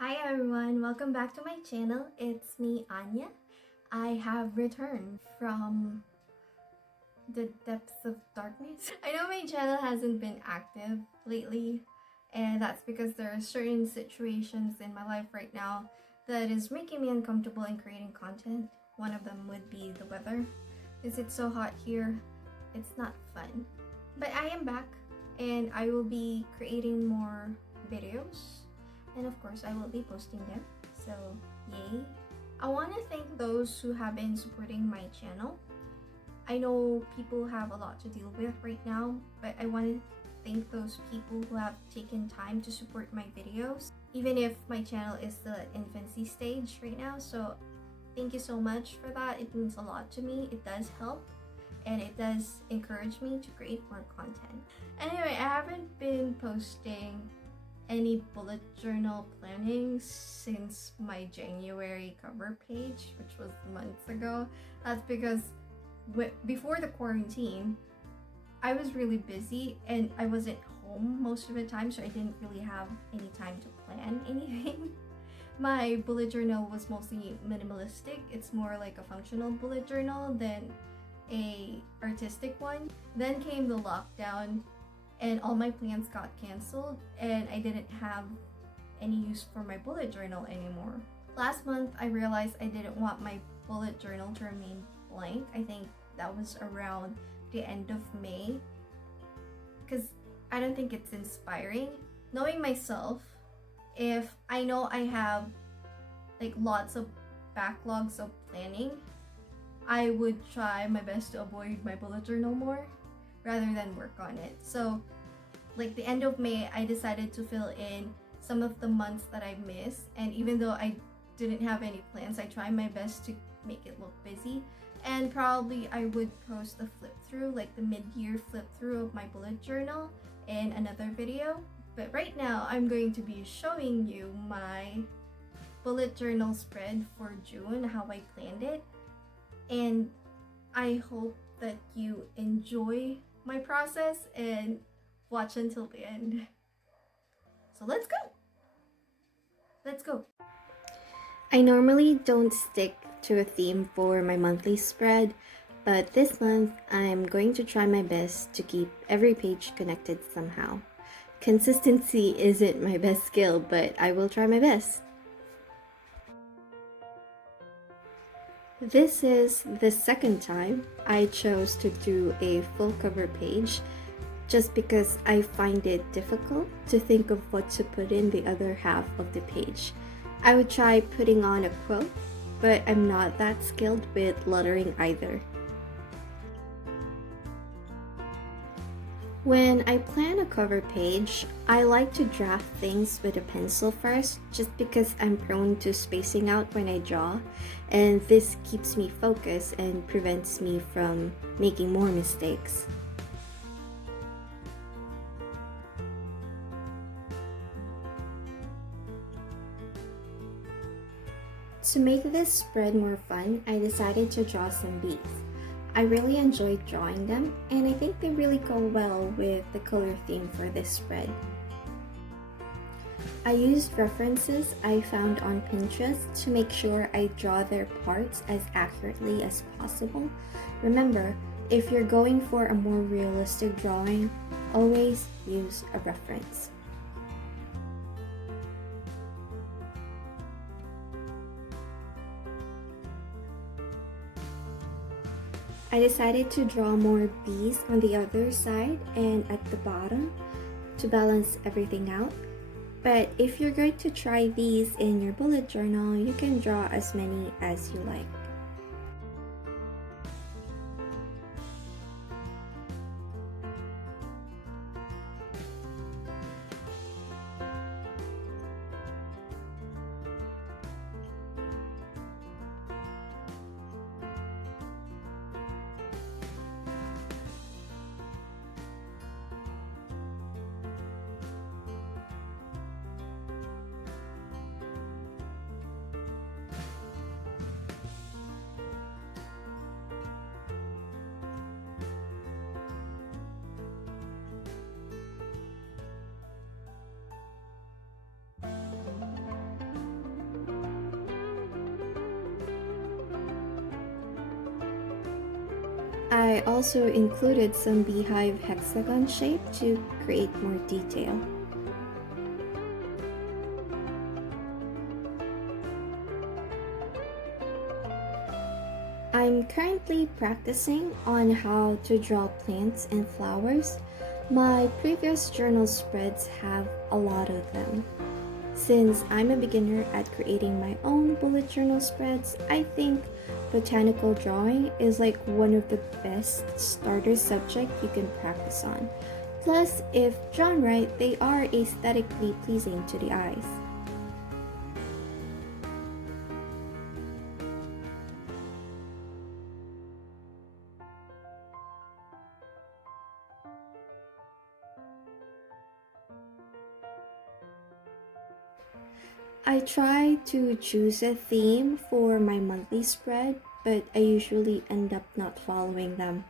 Hi everyone, welcome back to my channel. It's me, Anya. I have returned from the depths of darkness. I know my channel hasn't been active lately, and that's because there are certain situations in my life right now that is making me uncomfortable in creating content. One of them would be the weather. Because it's so hot here, it's not fun. But I am back and I will be creating more videos. And of course, I will be posting them. So, yay! I want to thank those who have been supporting my channel. I know people have a lot to deal with right now, but I want to thank those people who have taken time to support my videos, even if my channel is still at infancy stage right now. So, thank you so much for that. It means a lot to me. It does help, and it does encourage me to create more content. Anyway, I haven't been posting any bullet journal planning since my January cover page, which was months ago. That's because before the quarantine, I was really busy and I wasn't home most of the time, so I didn't really have any time to plan anything. My bullet journal was mostly minimalistic. It's more like a functional bullet journal than a artistic one. Then came the lockdown and all my plans got canceled and I didn't have any use for my bullet journal anymore. Last month I realized I didn't want my bullet journal to remain blank. I think that was around the end of May because I don't think it's inspiring. Knowing myself, if I know I have like lots of backlogs of planning, I would try my best to avoid my bullet journal more rather than work on it. So like the end of May, I decided to fill in some of the months that I missed, and even though I didn't have any plans, I tried my best to make it look busy. And probably I would post a flip through, like the mid-year flip through of my bullet journal in another video. But right now I'm going to be showing you my bullet journal spread for June, how I planned it, and I hope that you enjoy my process and watch until the end. So let's go! Let's go! I normally don't stick to a theme for my monthly spread, but this month I'm going to try my best to keep every page connected somehow. Consistency isn't my best skill, but I will try my best. This is the second time I chose to do a full cover page just because I find it difficult to think of what to put in the other half of the page. I would try putting on a quote, but I'm not that skilled with lettering either. When I plan a cover page, I like to draft things with a pencil first just because I'm prone to spacing out when I draw, and this keeps me focused and prevents me from making more mistakes. To make this spread more fun, I decided to draw some bees. I really enjoyed drawing them, and I think they really go well with the color theme for this spread. I used references I found on Pinterest to make sure I draw their parts as accurately as possible. Remember, if you're going for a more realistic drawing, always use a reference. I decided to draw more bees on the other side and at the bottom to balance everything out. But if you're going to try these in your bullet journal, you can draw as many as you like. I also included some beehive hexagon shape to create more detail. I'm currently practicing on how to draw plants and flowers. My previous journal spreads have a lot of them. Since I'm a beginner at creating my own bullet journal spreads, I think botanical drawing is like one of the best starter subjects you can practice on. Plus, if drawn right, they are aesthetically pleasing to the eyes. I try to choose a theme for my monthly spread, but I usually end up not following them.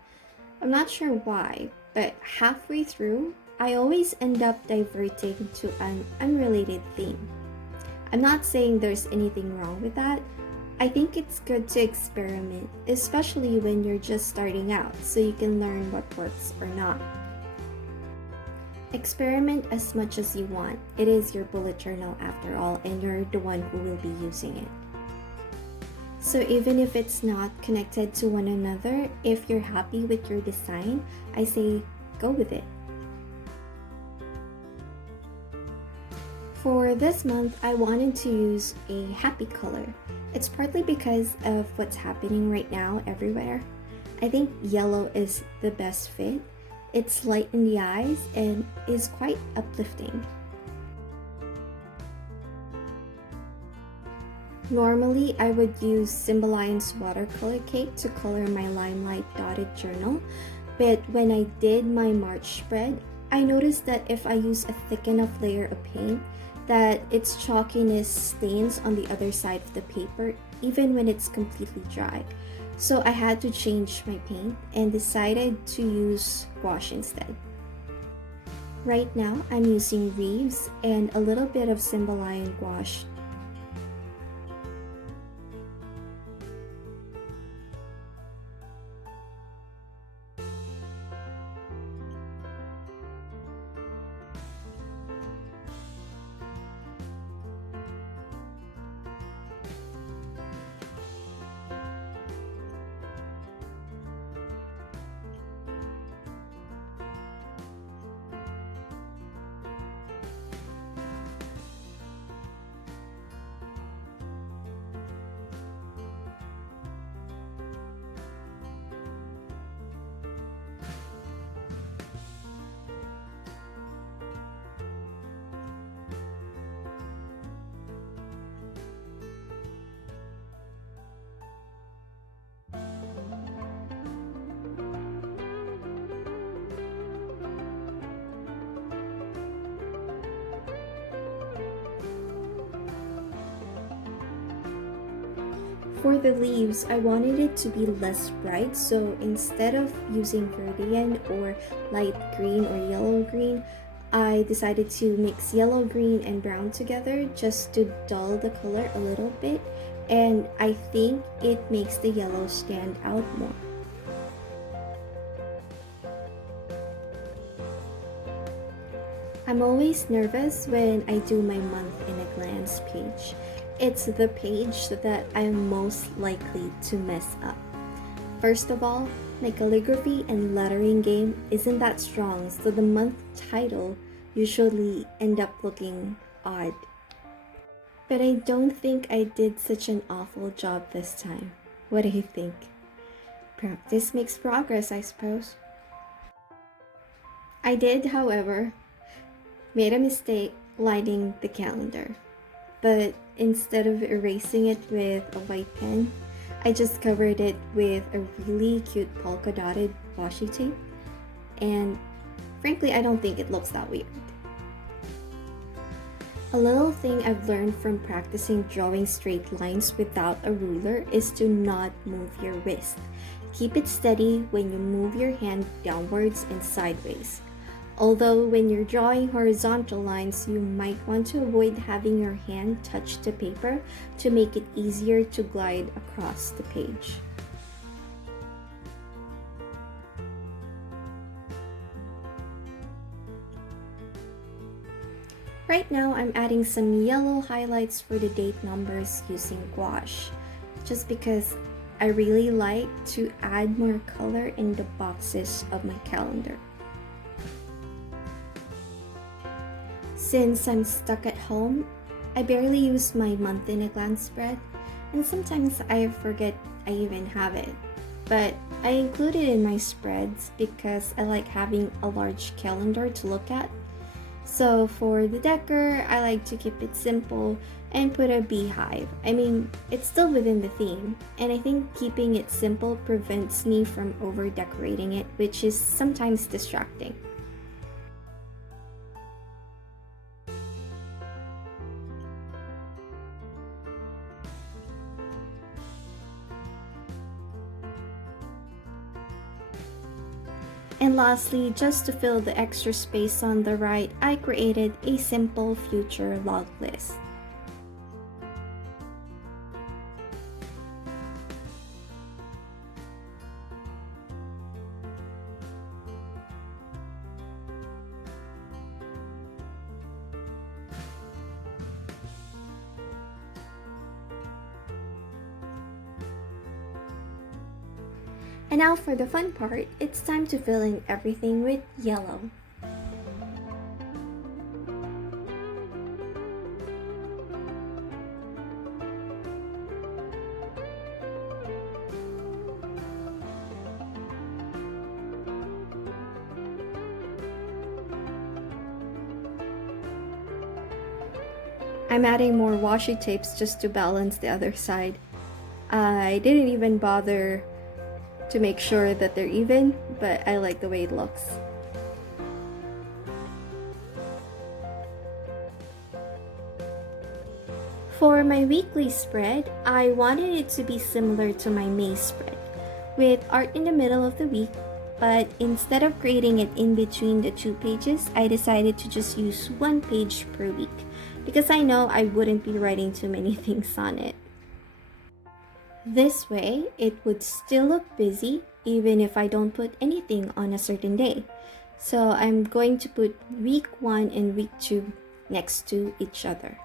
I'm not sure why, but halfway through, I always end up diverting to an unrelated theme. I'm not saying there's anything wrong with that. I think it's good to experiment, especially when you're just starting out, so you can learn what works or not. Experiment as much as you want. It is your bullet journal after all, and you're the one who will be using it. So even if it's not connected to one another, if you're happy with your design, I say go with it. For this month, I wanted to use a happy color. It's partly because of what's happening right now everywhere. I think yellow is the best fit. It's light in the eyes and is quite uplifting. Normally, I would use Symboline's watercolor cake to color my Limelight dotted journal, but when I did my March spread, I noticed that if I use a thick enough layer of paint, that its chalkiness stains on the other side of the paper even when it's completely dry. So I had to change my paint and decided to use gouache instead. Right now, I'm using Reeves and a little bit of Symboline gouache. For the leaves, I wanted it to be less bright, so instead of using vermilion or light green or yellow green, I decided to mix yellow, green, and brown together just to dull the color a little bit, and I think it makes the yellow stand out more. I'm always nervous when I do my month in a glance page. It's the page that I'm most likely to mess up. First of all, my calligraphy and lettering game isn't that strong, so the month title usually end up looking odd. But I don't think I did such an awful job this time. What do you think? Practice makes progress, I suppose. I did, however, made a mistake lining the calendar. But instead of erasing it with a white pen, I just covered it with a really cute polka dotted washi tape. And frankly, I don't think it looks that weird. A little thing I've learned from practicing drawing straight lines without a ruler is to not move your wrist. Keep it steady when you move your hand downwards and sideways. Although when you're drawing horizontal lines, you might want to avoid having your hand touch the paper to make it easier to glide across the page. Right now, I'm adding some yellow highlights for the date numbers using gouache, just because I really like to add more color in the boxes of my calendar. Since I'm stuck at home, I barely use my month in a glance spread, and sometimes I forget I even have it. But I include it in my spreads because I like having a large calendar to look at. So for the decor, I like to keep it simple and put a beehive. I mean, it's still within the theme, and I think keeping it simple prevents me from over decorating it, which is sometimes distracting. And lastly, just to fill the extra space on the right, I created a simple future log list. And now for the fun part, it's time to fill in everything with yellow. I'm adding more washi tapes just to balance the other side. I didn't even bother to make sure that they're even, but I like the way it looks. For my weekly spread, I wanted it to be similar to my May spread, with art in the middle of the week, but instead of creating it in between the 2 pages, I decided to just use 1 page per week, because I know I wouldn't be writing too many things on it. This way, it would still look busy even if I don't put anything on a certain day. So I'm going to put week 1 and week 2 next to each other.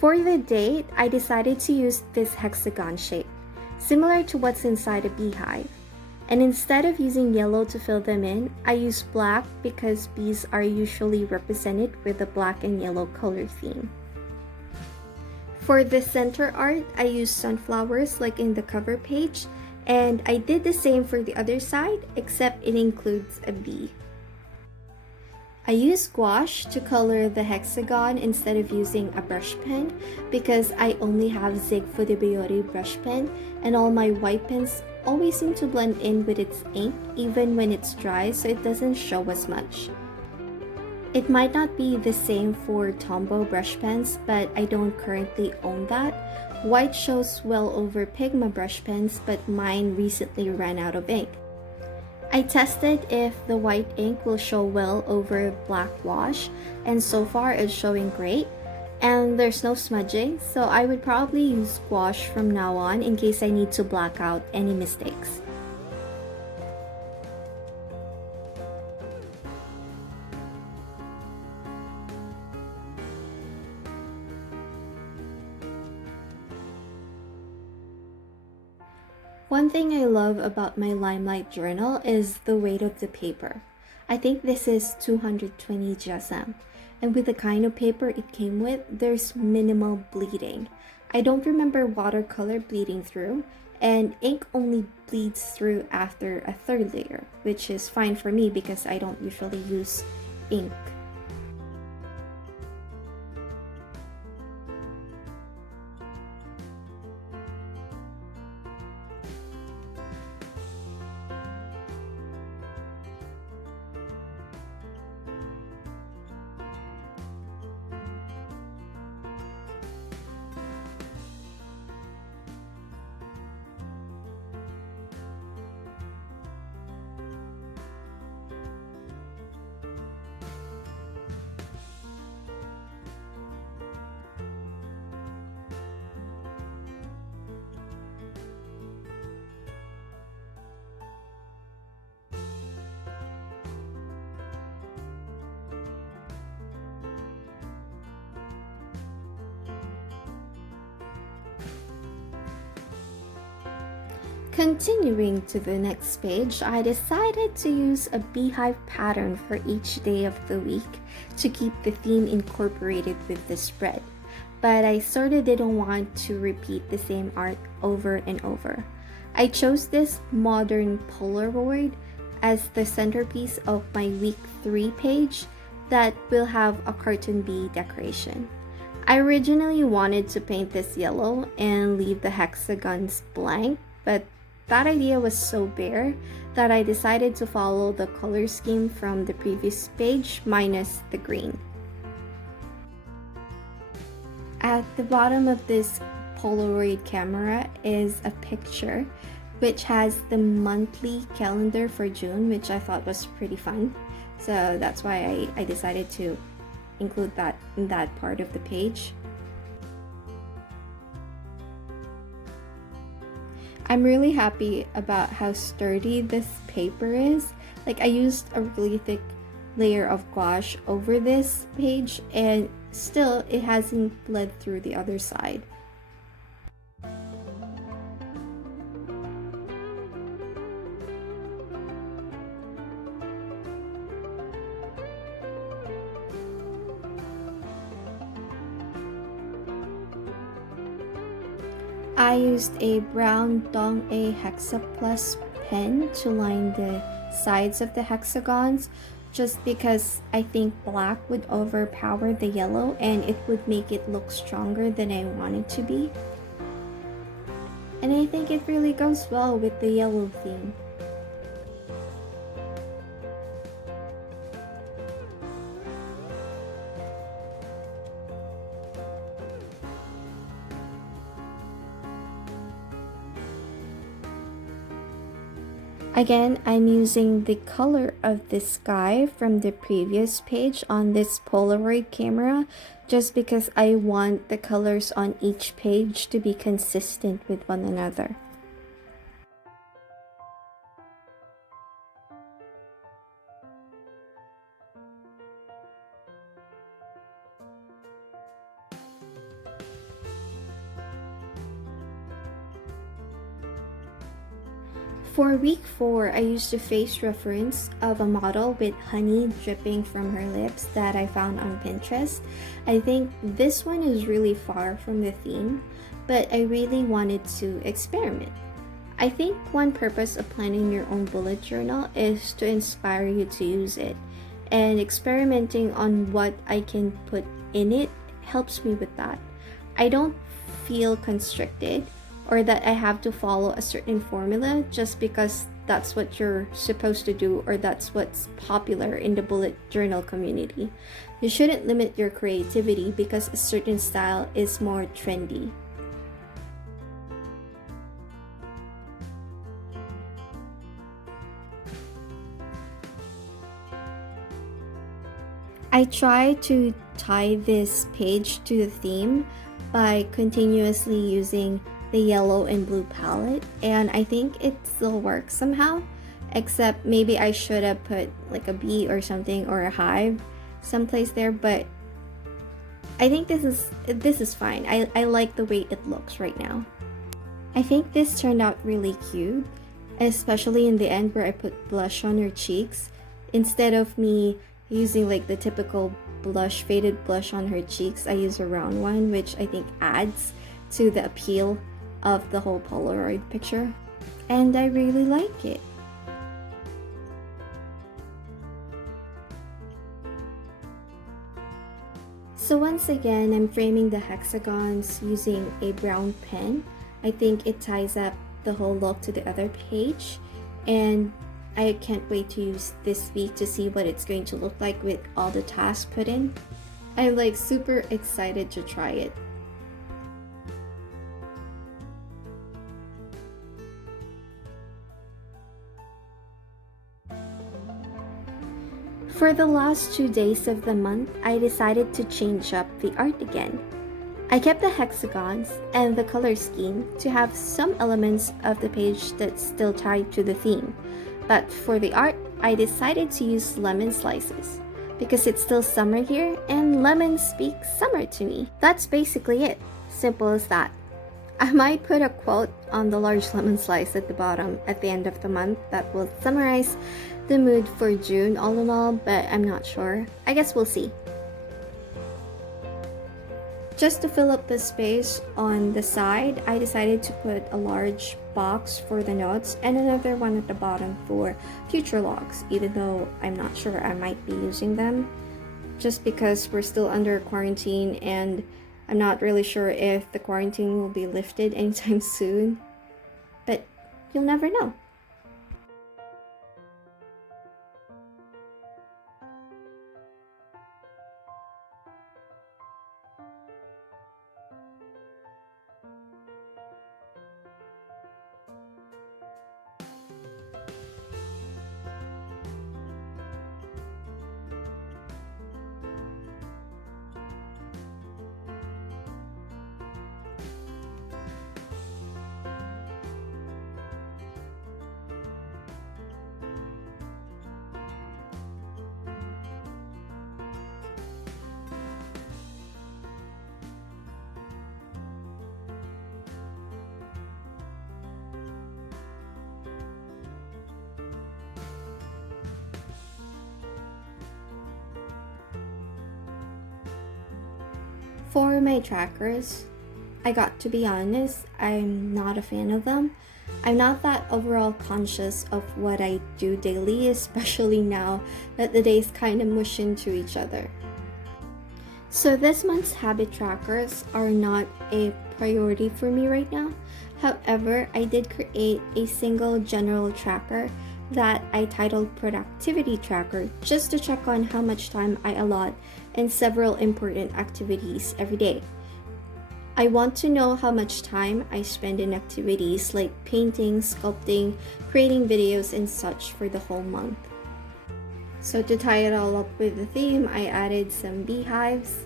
For the date, I decided to use this hexagon shape, similar to what's inside a beehive. And instead of using yellow to fill them in, I use black because bees are usually represented with a black and yellow color theme. For the center art, I used sunflowers like in the cover page, and I did the same for the other side, except it includes a bee. I used gouache to color the hexagon instead of using a brush pen because I only have Zig for the Beauty brush pen and all my white pens always seem to blend in with its ink even when it's dry, so it doesn't show as much. It might not be the same for Tombow brush pens, but I don't currently own that. White shows well over Pigma brush pens, but mine recently ran out of ink. I tested if the white ink will show well over black wash, and so far it's showing great. And there's no smudging, so I would probably use gouache from now on in case I need to black out any mistakes. One thing I love about my Limelight journal is the weight of the paper. I think this is 220 GSM, and with the kind of paper it came with, there's minimal bleeding. I don't remember watercolor bleeding through, and ink only bleeds through after a third layer, which is fine for me because I don't usually use ink. Continuing to the next page, I decided to use a beehive pattern for each day of the week to keep the theme incorporated with the spread, but I sort of didn't want to repeat the same art over and over. I chose this modern Polaroid as the centerpiece of my week 3 page that will have a cartoon bee decoration. I originally wanted to paint this yellow and leave the hexagons blank, but that idea was so bare that I decided to follow the color scheme from the previous page minus the green. At the bottom of this Polaroid camera is a picture which has the monthly calendar for June, which I thought was pretty fun. So that's why I decided to include that in that part of the page. I'm really happy about how sturdy this paper is. Like, I used a really thick layer of gouache over this page and still it hasn't bled through the other side. I used a brown Dong-A Hexa Plus pen to line the sides of the hexagons just because I think black would overpower the yellow and it would make it look stronger than I want it to be. And I think it really goes well with the yellow theme. Again, I'm using the color of the sky from the previous page on this Polaroid camera just because I want the colors on each page to be consistent with one another. For week 4, I used a face reference of a model with honey dripping from her lips that I found on Pinterest. I think this one is really far from the theme, but I really wanted to experiment. I think one purpose of planning your own bullet journal is to inspire you to use it, and experimenting on what I can put in it helps me with that. I don't feel constricted or that I have to follow a certain formula just because that's what you're supposed to do or that's what's popular in the bullet journal community. You shouldn't limit your creativity because a certain style is more trendy. I try to tie this page to the theme by continuously using the yellow and blue palette, and I think it still works somehow, except maybe I should have put like a bee or something or a hive someplace there, but I think this is fine. I like the way it looks right now. I think this turned out really cute, especially in the end where I put blush on her cheeks instead of me using like the typical blush, faded blush on her cheeks. I use a round one, which I think adds to the appeal of the whole Polaroid picture, and I really like it. So once again, I'm framing the hexagons using a brown pen. I think it ties up the whole look to the other page, and I can't wait to use this week to see what it's going to look like with all the tasks put in. I'm like super excited to try it. For the last 2 days of the month, I decided to change up the art again. I kept the hexagons and the color scheme to have some elements of the page that's still tied to the theme. But for the art, I decided to use lemon slices because it's still summer here and lemons speak summer to me. That's basically it. Simple as that. I might put a quote on the large lemon slice at the bottom at the end of the month that will summarize the mood for June all in all, but I'm not sure. I guess we'll see. Just to fill up the space on the side, I decided to put a large box for the notes and another one at the bottom for future logs, even though I'm not sure I might be using them, just because we're still under quarantine and I'm not really sure if the quarantine will be lifted anytime soon, but you'll never know. For my trackers, I got to be honest, I'm not a fan of them. I'm not that overall conscious of what I do daily, especially now that the days kind of mush into each other. So this month's habit trackers are not a priority for me right now. However, I did create a single general tracker that I titled Productivity Tracker just to check on how much time I allot in several important activities every day. I want to know how much time I spend in activities like painting, sculpting, creating videos, and such for the whole month. So to tie it all up with the theme, I added some beehives,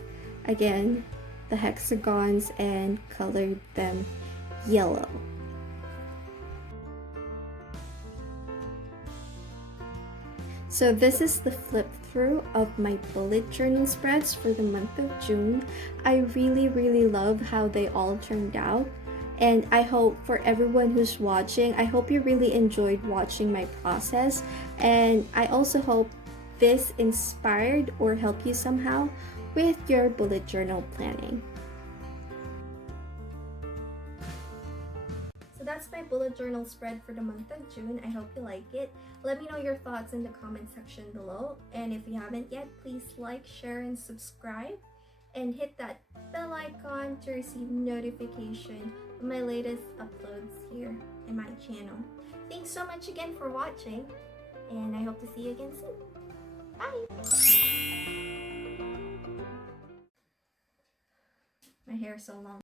again, the hexagons, and colored them yellow. So this is the flip through of my bullet journal spreads for the month of June. I really love how they all turned out, and I hope for everyone who's watching, I hope you really enjoyed watching my process, and I also hope this inspired or helped you somehow with your bullet journal planning. So that's my bullet journal spread for the month of June. I hope you like it. Let me know your thoughts in the comment section below. And if you haven't yet, please like, share, and subscribe. and hit that bell icon to receive notification of my latest uploads here in my channel. Thanks so much again for watching, and I hope to see you again soon. Bye! My hair is so long.